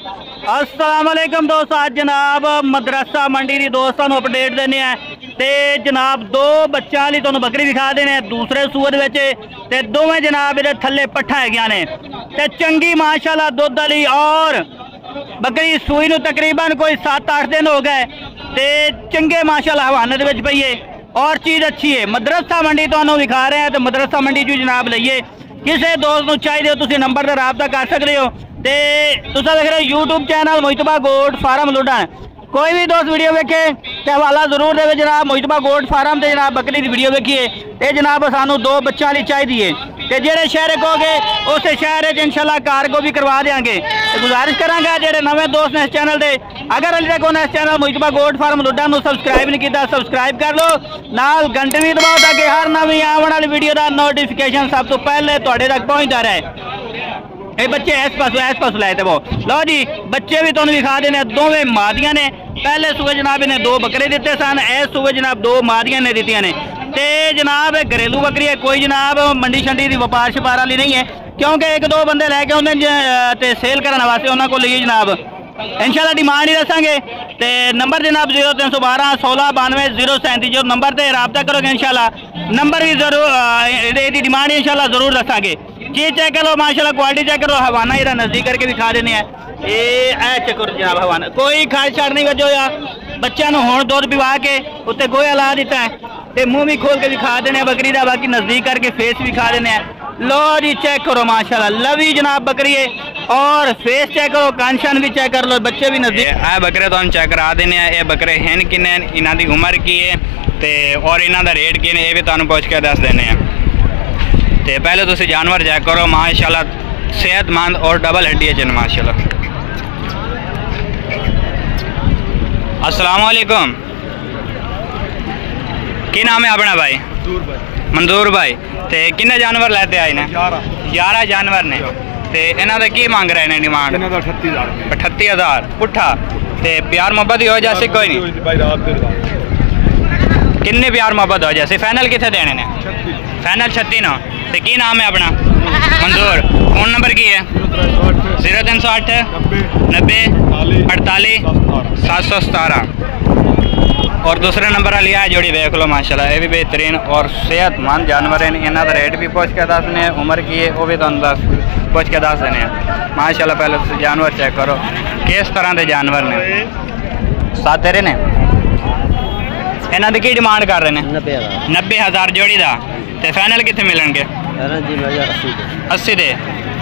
अस्सलाम वालेकुम दोस्तों, आज जनाब मदरसा मंडी की दोस्तों अपडेट देने ते जनाब दो बच्चों वाली तुहानू बकरी दिखा देने दूसरे सूअर ते दोवें जनाब इहदे थल्ले पट्ठा हैगियां ने ते चंगी माशाल्लाह दुध वाली और बकरी सूई नू तकरीबन कोई 7-8 दिन हो गए ते चंगे माशाल्लाह हवाने दे विच पई है और चीज़ अच्छी है। मदरसा मंडी तुहानू दिखा रहे हैं तो मदरसा मंडी चू जनाब लईए किसी दोस्त को चाहिए तुम नंबर से रबता कर सकते हो। तो तुम देख रहे हो यूट्यूब चैनल मुजतबा गोट फार्म लुडन। कोई भी दोस्त वीडियो वेखे तो हवाला जरूर दे जनाब मुजतबा गोट फार्म से जनाब बकरी की वीडियो वेखिए। ये जनाब सानू दो बच्चों वाली चाहिए तो जेड़े शहर कहोगे उस शहर इंशाल्लाह कारगो भी करवा देंगे। तो गुजारिश करांगा जेड़े नवे दोस्त ने इस चैनल से अगर अभी तक उन्हें इस चैनल मुजतबा गोट फार्म लुडन सब्सक्राइब नहीं किया सब्सक्राइब कर लो, नाल घंटे भी दबाओ ताकि हर नवी आने वाली वीडियो का नोटिफिकेशन सब तो पहले तुहाडे तक पहुँचता रहे। ये बच्चे इस पास लाए थे वो लो जी बच्चे भी तुहानू दिखा देने दोवें मादियां ने। पहले सूबे जनाब इन्हें दो बकरे दिते सन, इस सूबे जनाब दो मादियां ने दित्तियां ने। ते जनाब घरेलू बकरी है, कोई जनाब मंडी शंडी की व्यापार शपार वाली नहीं है क्योंकि एक दो बंदे लैके आते सेल करने वास्ते उन्होंने को लिए जनाब इंशाल्लाह डिमांड ही दसांगे। तो नंबर जनाब 0312 16 92 037 जो नंबर से रबता करोगे इंशाल्लाह नंबर भी जरूर डिमांड इंशाल्लाह जरूर दसांगे। चीज चेक करो माशाल्लाह क्वालिटी चेक करो, हवाना ही नजदीक करके दिखा देने हैं। ये चेक करो जनाब हवाना कोई खाद छाड़ नहीं बजो या बच्चों हुण दुध पिवा के उत्ते गोया ला दिता है तो मुँह भी खोल के दिखा देने बकरी का, बाकी नजदीक करके फेस भी दिखा देने हैं। लो जी चेक करो माशाल्लाह लवी जनाब बकरी है और फेस चेक करो कांशन भी चेक कर लो, बच्चे भी नजदीक है बकरे तो हम चेक करा देने ये बकरे हैं कि इन्हों की उम्र की है तो और इन्हों का रेट की है ये भी तुहानू पुछ के दस देने हैं। तो पहले तुम जानवर चेक करो माशाल्लाह सेहतमंद और डबल हड्डी है जन माशाल्लाह। अस्सलाम वालेकुम, की नाम है अपना भाई? मंजूर भाई। तो किन्ने जानवर लेते आए ने? 11 जानवर ने। तो इन्हों का की मांग रहे हैं डिमांड? 38,000 पुट्ठा। तो प्यार मोहब्बत ही हो जाए कोई नहीं? किन्ने प्यार मोहब्बत हो जाए फाइनल कितने देने ने? फाइनल 36 ना। तो की नाम है अपना? मंजूर। फोन नंबर की है? 0308 90 48 717 और दूसरे नंबर वाली है जोड़ी देख लो माशाल्लाह ये भी बेहतरीन और सेहतमंद जानवर हैं। इन्हों का रेट भी पूछ के दस ने, उम्र की है वो भी तुम पूछ के दस देने माशाल्लाह। पहले तुम जानवर चेक करो किस तरह के जानवर ने। 7 तेरे ने इन्हों की डिमांड कर रहे हैं? 90,000 जोड़ी का। तो फाइनल कितने मिलणगे? 80 दे।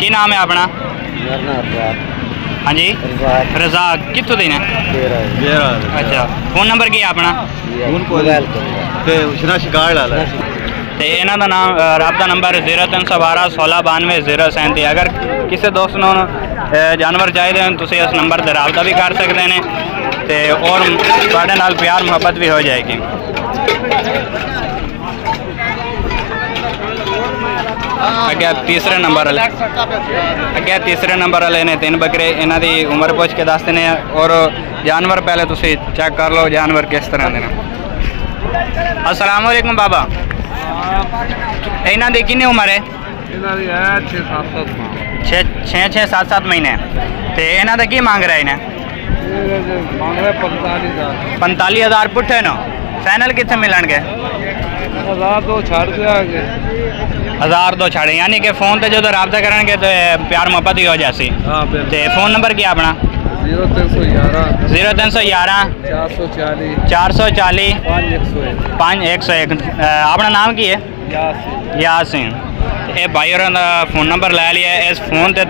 की नाम है अपना? हाँ जी रजाक। कितों दिन है? अच्छा फोन नंबर की है अपना? तो इन्हों का नाम रबता नंबर 0312 16 92 037। अगर किसी दोस्त ने जानवर चाहिए तो इस नंबर से रबता भी कर सकते हैं तो और तुहाडे नाल प्यार मुहब्बत भी हो जाएगी। अगे तीसरे नंबर वाले ने 3 बकरे इन्हों की उम्र पूछ के दस देने और जानवर पहले तुम चेक कर लो जानवर किस तरह के। अस्सलाम वालेकुम बाबा, इन्हों की कितनी उम्र है? 6-7 महीने। तो इन्हों का की मांग रहा है? इन्हें 45,000 पुट्ठे नो। फाइनल कितने मिलणगे? 1,002 छाड़े यानी कि फोन से जो रबता करेंगे तो प्यार मोहब्बत ही हो जासी। तो फोन नंबर क्या अपना? 0311 440 5101। अपना नाम की है? यासीन। ये भाई और फोन नंबर लै लिया इस फोन से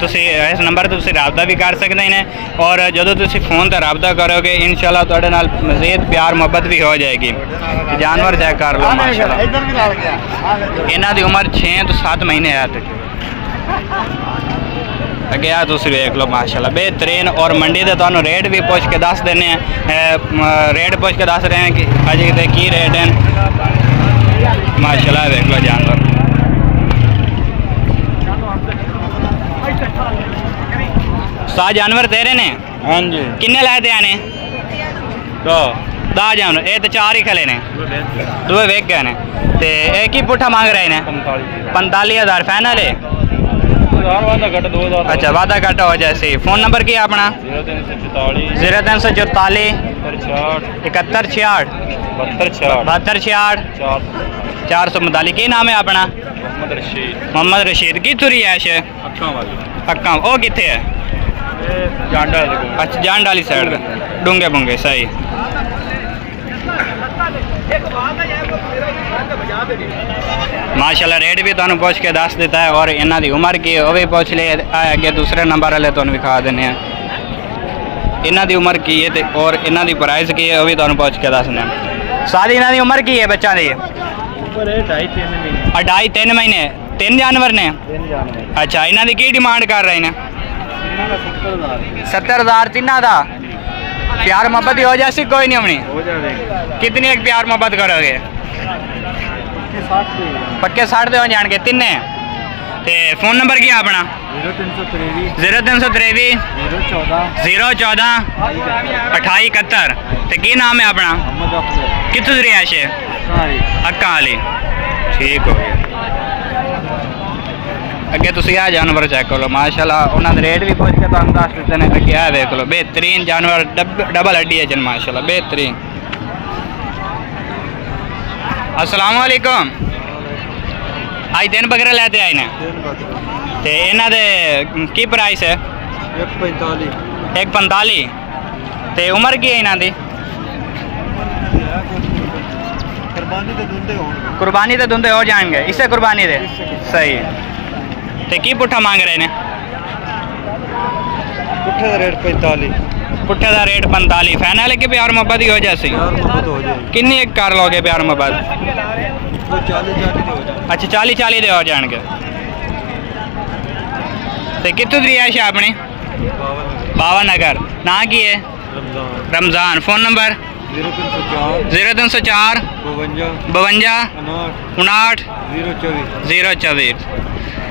इस नंबर से तुम रबता भी कर सकते हैं और जो तुम फोन से रबता करोगे इंशाल्लाह तुहाडे नाल मज़ीद प्यार मोहब्बत भी हो जाएगी। जानवर चेक कर लो माशाल्लाह इन्हों की उम्र 6 तो 7 महीने है। अगे आ तुम देख लो माशाल्लाह बेहतरीन और मंडी से तुहानू रेट भी पूछ के दस देने रेट पूछ के दस रहे हैं कि अजे की रेट है माशाल्लाह। देख लो जानवर 7 जानवर तेरे ने? हाँ जी। किन्ने लाए थे आने? 10 जानवर। ये तो 4 ही खले ने, 2 वेख गए ने। तो एक ही पुट्ठा मांग रहे हैं? 45,000 फाइनल है। अच्छा वादा घट हो जैसे। फ़ोन नंबर की अपना 0344 71 66 72 66 445। की नाम है अपना? मोहम्मद रशीद। कितों रिहायश है? अक्का वो कितने है? अच्छा जांड वाली साइड डूंगे बुंगे सही। माशाल्लाह रेट भी तुहानू पूछ के दस दिता है और इन्हों की उम्र की वो भी पूछ ले। अगे दूसरे नंबर वाले तुहानू विखा देने हैं इन्हों की उम्र की है और इन्हों की प्राइस की है वो भी तुहानू पूछ के दसने। सारी इन्हों की उम्र की है बच्चा की? 2.5-3 महीने। 3 जानवर ने? अच्छा इन्हों की की डिमांड कर रहे हैं? 70,000 तीनों का। प्यार मोहब्बत ही हो जाए कोई नहीं अपनी? कितनी एक प्यार मोहब्बत करोगे? पक्के 60 दे हो जाएंगे तिने। ते फोन नंबर क्या अपना? 0323 014 2871। ते की नाम है अपना? कितों रिहायश है? अक्का वाली। ठीक हो गया। अगे तुम आ जानवर चेक कर लो माशाल्लाह उन्होंने रेट भी पूछ के तुम दस देते हैं। अगे आ देख लो बेहतरीन जानवर डबल हड्डी है जन माशाल्लाह बेहतरीन। अस्सलाम वालेकुम। आज 3 बकरे लेते आए ने ते इन्हां दे की प्राइस है? 1.45। ते उम्र की है इन्हां दी? कुर्बानी तो दुंदे हो जाएंगे इसे कुर्बानी दे सही। ते की पुट्ठा मांग रहे ने? पुट्ठे का रेट 45। पुट्ठे का रेट 45। फाइनल है कि प्यार मोहब्बत ही हो जाए? किन्नी एक कर लोगे प्यार मोहब्बत? अच्छा 40-40 दे हो जाएंगे। ते कितों रिहायश है अपनी? बाबा नगर। ना की है? रमज़ान। Phone number 0304 52 59 024।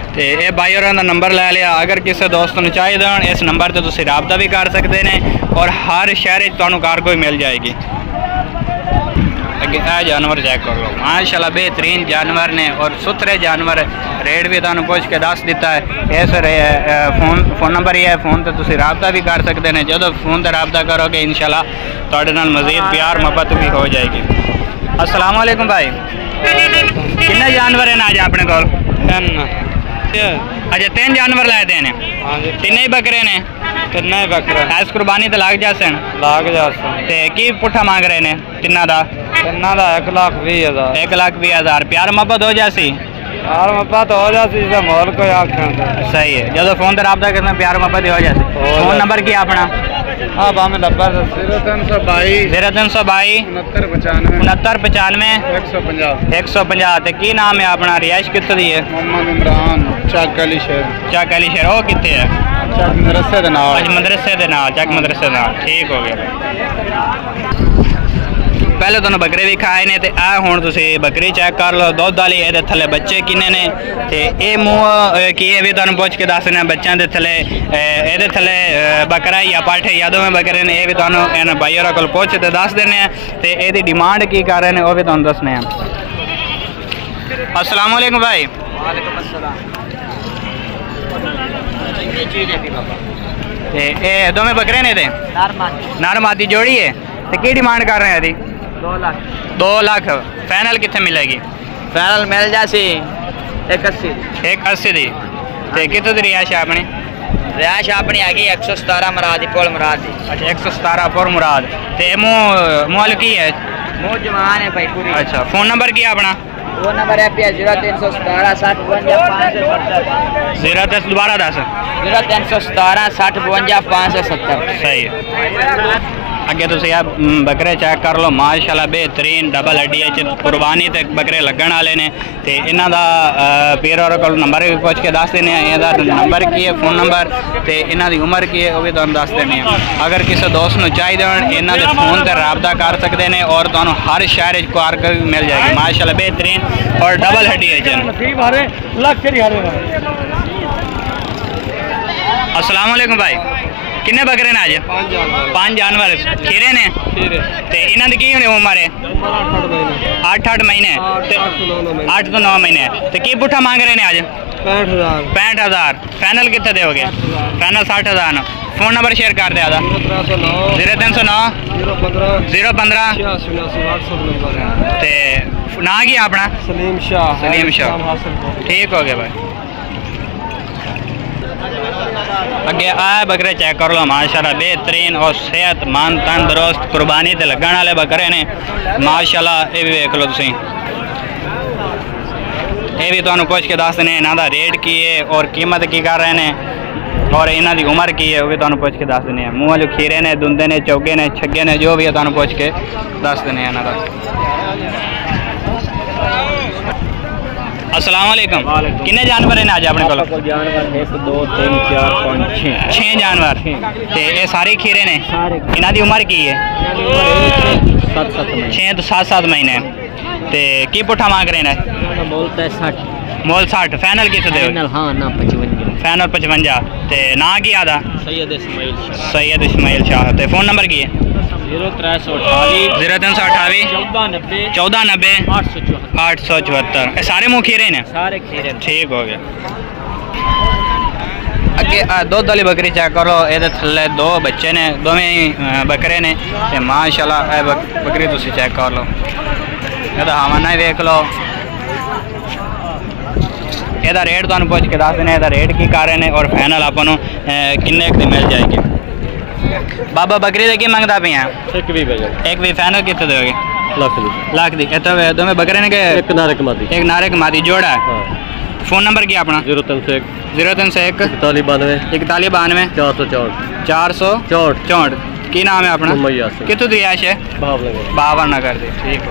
तो ये भाई और नंबर ले लिया। अगर किसी दोस्त ने चाहिए हो इस नंबर से तुम रबता भी कर सकते हैं और हर शहर तुहानू कार कोई मिल जाएगी। अगे यह जानवर चेक कर लो माशाल्लाह बेहतरीन जानवर ने और सुथरे जानवर। रेट भी तुहानू पूछ के दस दिता है। इस फोन नंबर ही है फ़ोन तो तुम रबता भी कर सकते हैं। जो फ़ोन से रबता करोगे इंशाल्लाह तुहाडे नाल मज़ीद प्यार मोहब्बत भी हो जाएगी। अस्सलाम वालेकुम भाई। कितने जानवर हैं आज अपने को? अच्छा 3 जानवर लाए थे ने? तीन ही बकरे ने? तीन ही बकरे। ऐस कुर्बानी तो लाग जासन? लाग जासन। ते की पुट्ठा मांग रहे ने तिन्ना दा? तिन्ना दा 1,20,000। 1,20,000। प्यार मोहब्बत हो जासी? प्यार मोहब्बत हो जासी इसे मोल कोई आखन सही है। जो फोन पर रबता करना प्यार मोहब्बत ही हो जाती। फोन नंबर की अपना? हाँ बामे नंबर 0322 69 95 150। ते की नाम है अपना? रिहाइश कितों दी है? मोहम्मद इमरान चक अली शहर। चक अली शहर वो कितने है? चक मदरसे दे नाल। अच्छा मदरसे दे नाल चक मदरसे दे नाल। ठीक हो गया। पहले तुहानू बकरे भी खाए ने ते आ हुण तुसी बकरी चेक कर लो दुध वाली। ये थले बच्चे किन्ने ने ते ये मूँह की है भी तुहानू पुछ के दसने बच्चों के थले ये थले बकरा या पाठे या दोवें बकरे ने। ये भी तुहानू इन भाई होरां कोल पुछ के दस देने ते इहदी डिमांड की कर रहे हैं वो भी तुहानू दसने। अस्सलाम वालेकुम भाई। वालेकुम अस्सलाम। ये दोवें बकरे ने? नर मादी जोड़ी है। तो की डिमांड कर रहे हैं? 2 लाख। फाइनल कितने मिलेगी? फाइनल मिल जासी 180 दी। ते कितों दी रिहाइश है अपनी? रिहाइश अपनी हैगी 117 मुराद पुल मुराद दी। अच्छा 117 पुल मुराद। ते मुअल की है? मुँह जवान है भाई पूरी। अच्छा फ़ोन नंबर की अपना? वो नंबर है 0317 60 52 570। 03 दोबारा 10 0317 60 52 570 सही है। अगे तुम बकरे चेक कर लो माशाल्लाह बेहतरीन डबल हड्डी कुर्बानी ते बकरे लगन वाले ने। ते इन्हां दा पीर और को नंबर भी पूछ के दस देने। इहदा नंबर की है फ़ोन नंबर ते इन्हां दी उम्र की है वो भी तुहानू दस देने। अगर किसी दोस्त नू चाहिए हो इन्हां दे फ़ोन ते रबता कर सकते हैं और तुहानू हर शहर कार मिल जाएगी माशाल्लाह बेहतरीन और डबल हड्डी है जन। अस्सलाम वालेकुम भाई। किन्ने बकरे ने आज? 5 जानवर खीरे ने ते इन्हां दी की उम्र है? 8-8 महीने 8 तो 9 महीने। ते की पुट्ठा मांग रहे ने आज? 65,000 65,000 फाइनल कितने दोगे? फाइनल 60,000 ना। फोन नंबर शेयर कर दे आधा। 0309 015 ते ना की अपना सलीम शाह। सलीम शाह। ठीक हो गया भाई। अगे आए बकरे चेक कर लो माशाल्लाह बेहतरीन और सेहतमंद तंदुरुस्त कुर्बानी ते लगन वाले बकरे ने माशाल्लाह। ये भी देख लो तुसीं, ये भी तुहानू पुछ के दस देने इन्हां दा रेट की है और कीमत की कर रहे हैं और इन्हां दी उम्र की है वो भी तुहानू पुछ के दस देने। मूँह जो खीरे ने, दुंदे ने, चौगे ने, छगे ने, जो भी है तुहानू पुछ के दस देने इन्हां दा। अस्सलाम वालेकुम। किन्ने जानवर हैं आज अपने को? जानवर 1 2 3 4 5 6 जानवर ते ये सारे खीरे ने। इन्हां दी उम्र की है? 6 तो 7 महीने। ते की पुट्ठा मांग रहे हैं? बोलता है 60। मोल 60 फाइनल कितने दे? हाँ ना 55। फाइनल 55 ते ना की आदा? सैयद इस्माइल शाह। सैयद इस्माइल शाह। ते फोन नंबर की है? 0328 0328 1490 874। ये सारे मुँह खीरे ने? सारे खीरे। ठीक हो गया। अगे दुध वाली बकरी चेक करो, ये थले 2 बच्चे ने, दोवें ही बकरे ने ते माशाल्लाह ये बकरी तुसी चेक कर लो। ये हवाना ही देख लो। यदा रेट तुहानू पुछ के दस देने, यदा रेट की कर रहे हैं और फाइनल आपको किन्ने दी मिल जाएगी। बाबा बकरी दे की मंगदा पे हैं? एक भी फाइनल कितने दोगे? लाख दी। दोवें बकरे ने के एक नारे कमादी जोड़ा है। फोन नंबर क्या अपना? 0301 0301 4192 464 की नाम है अपना? कितों दी आश है? भाव लगे। बावर नगर दे। ठीक है।